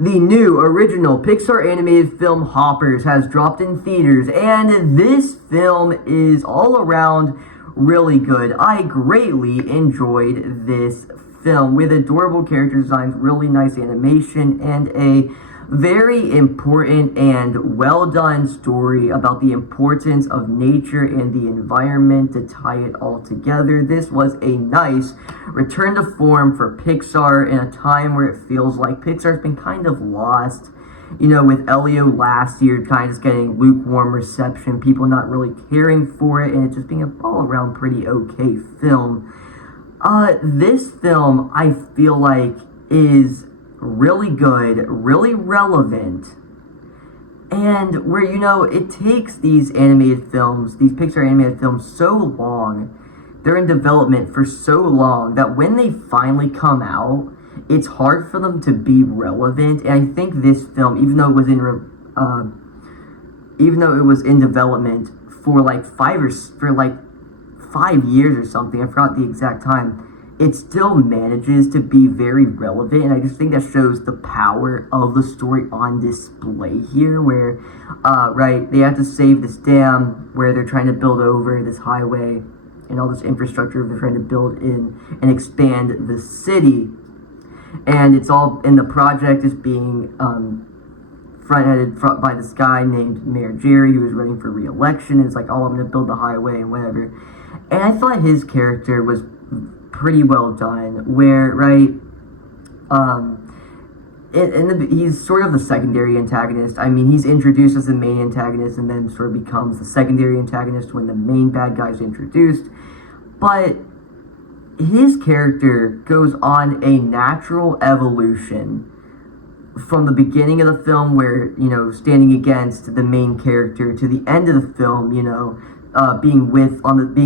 The new original Pixar animated film Hoppers has dropped in theaters, and this film is all around really good. I greatly enjoyed this film with adorable character designs, really nice animation, and a very important and well done story about the importance of nature and the environment to tie it all together. This was a nice return to form for Pixar in a time where it feels like Pixar's been kind of lost. You know, with Elio last year kind of just getting lukewarm reception, people not really caring for it, and it just being an all around pretty okay film. This film, I feel like, is really good, really relevant, and where, you know, it takes these animated films, these Pixar animated films, so long, they're in development for so long, that when they finally come out, it's hard for them to be relevant. And I think this film, even though it was in development for like 5 years or something, I forgot the exact time, it still manages to be very relevant, and I just think that shows the power of the story on display here, where, right, they have to save this dam where they're trying to build over this highway and all this infrastructure they're trying to build in and expand the city, and it's all, and the project is being, front by this guy named Mayor Jerry, who is running for re-election, and it's like, oh, I'm going to build the highway and whatever, and I thought his character was pretty well done, where, right, he's sort of the secondary antagonist. I mean, he's introduced as the main antagonist and then sort of becomes the secondary antagonist when the main bad guy is introduced, but his character goes on a natural evolution from the beginning of the film, where, you know, standing against the main character, to the end of the film, you know, being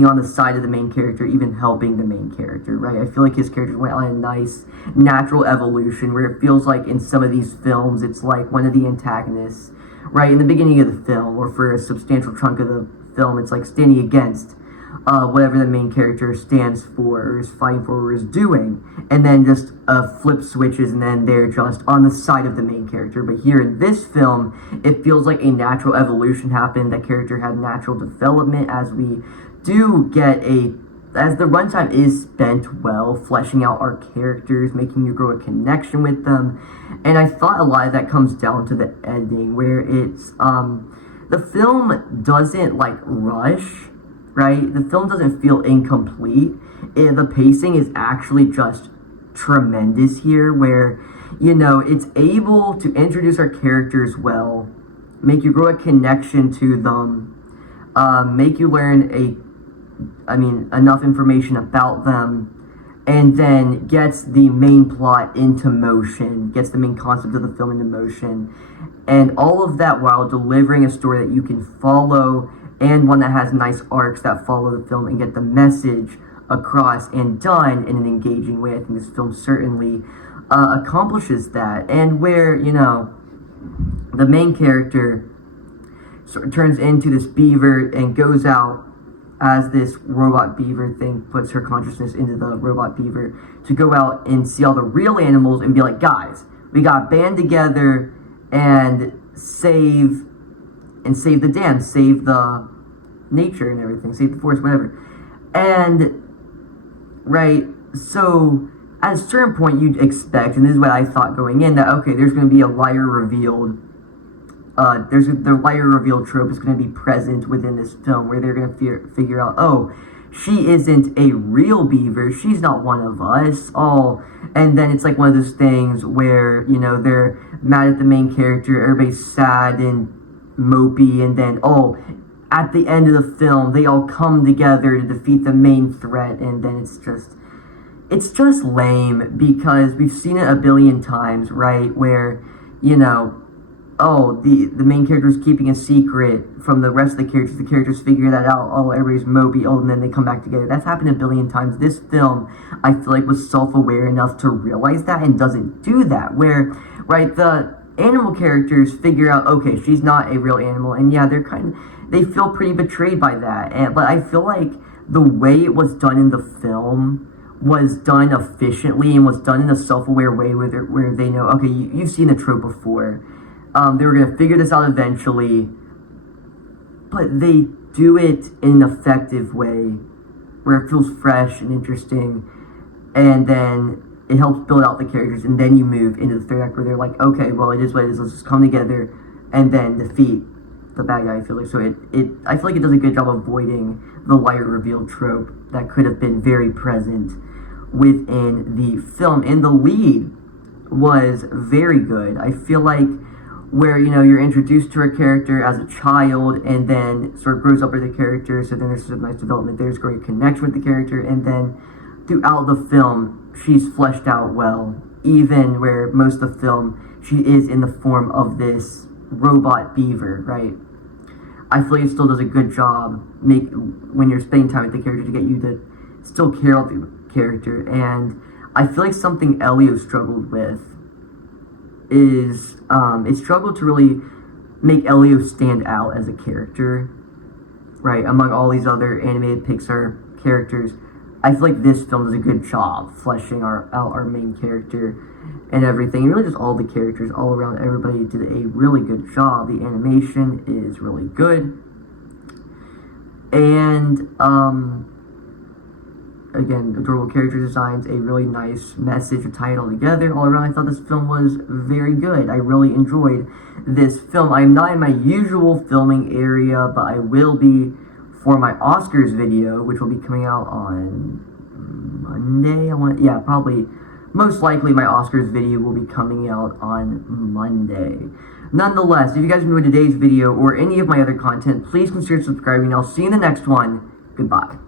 on the side of the main character, even helping the main character, right? I feel like his character went on a nice natural evolution, where it feels like in some of these films, it's like one of the antagonists, right, in the beginning of the film, or for a substantial chunk of the film, it's like standing against whatever the main character stands for, or is fighting for, or is doing, and then just flip switches, and then they're just on the side of the main character. But here in this film, it feels like a natural evolution happened. That character had natural development, as we do get as the runtime is spent well, fleshing out our characters, making you grow a connection with them. And I thought a lot of that comes down to the ending, where it's, the film doesn't, like, rush, right? The film doesn't feel incomplete. The pacing is actually just tremendous here, where, you know, it's able to introduce our characters well, make you grow a connection to them, make you learn enough information about them, and then gets the main plot into motion, gets the main concept of the film into motion, and all of that while delivering a story that you can follow, and one that has nice arcs that follow the film and get the message across, and done in an engaging way. I think this film certainly accomplishes that, and where, you know, the main character sort of turns into this beaver and goes out as this robot beaver thing, puts her consciousness into the robot beaver to go out and see all the real animals and be like, guys, we got band together and save the dam, save the nature and everything, save the forest, whatever. And, right, so at a certain point you'd expect, and this is what I thought going in, that, okay, there's going to be a liar revealed, the liar reveal trope is going to be present within this film, where they're going to figure out, oh, she isn't a real beaver, she's not one of us, oh, and then it's like one of those things where, you know, they're mad at the main character, everybody's sad and mopey, and then, oh, at the end of the film, they all come together to defeat the main threat, and then it's just lame, because we've seen it a billion times, right, where, you know, oh, the main character's keeping a secret from the rest of the characters figure that out, oh, everybody's mopey, oh, and then they come back together. That's happened a billion times. This film, I feel like, was self-aware enough to realize that, and doesn't do that, where, right, the animal characters figure out, okay, she's not a real animal, and yeah, they feel pretty betrayed by that, but I feel like the way it was done in the film was done efficiently and was done in a self-aware way where they know, okay, you've seen the trope before. They were going to figure this out eventually, but they do it in an effective way where it feels fresh and interesting, and then it helps build out the characters, and then you move into the third act where they're like, okay, well, it is what it is, let's just come together and then defeat the bad guy. I feel like I feel like it does a good job avoiding the liar reveal trope that could have been very present within the film. And the lead was very good. I feel like where, you're introduced to a character as a child and then sort of grows up with the character, so then there's some nice development, there's great connection with the character, and then throughout the film she's fleshed out well, even where most of the film she is in the form of this robot beaver, right? I feel like it still does a good job when you're spending time with the character to get you to still care about the character. And I feel like something Elio struggled with is it struggled to really make Elio stand out as a character, right, among all these other animated Pixar characters. I feel like this film does a good job fleshing out our main character and everything. And really just all the characters all around, everybody did a really good job. The animation is really good. And again, adorable character designs, a really nice message tied all together. All around, I thought this film was very good. I really enjoyed this film. I am not in my usual filming area, but I will be for my Oscars video, which will be coming out on Monday. Probably, most likely my Oscars video will be coming out on Monday. Nonetheless, if you guys enjoyed today's video or any of my other content, please consider subscribing. I'll see you in the next one. Goodbye.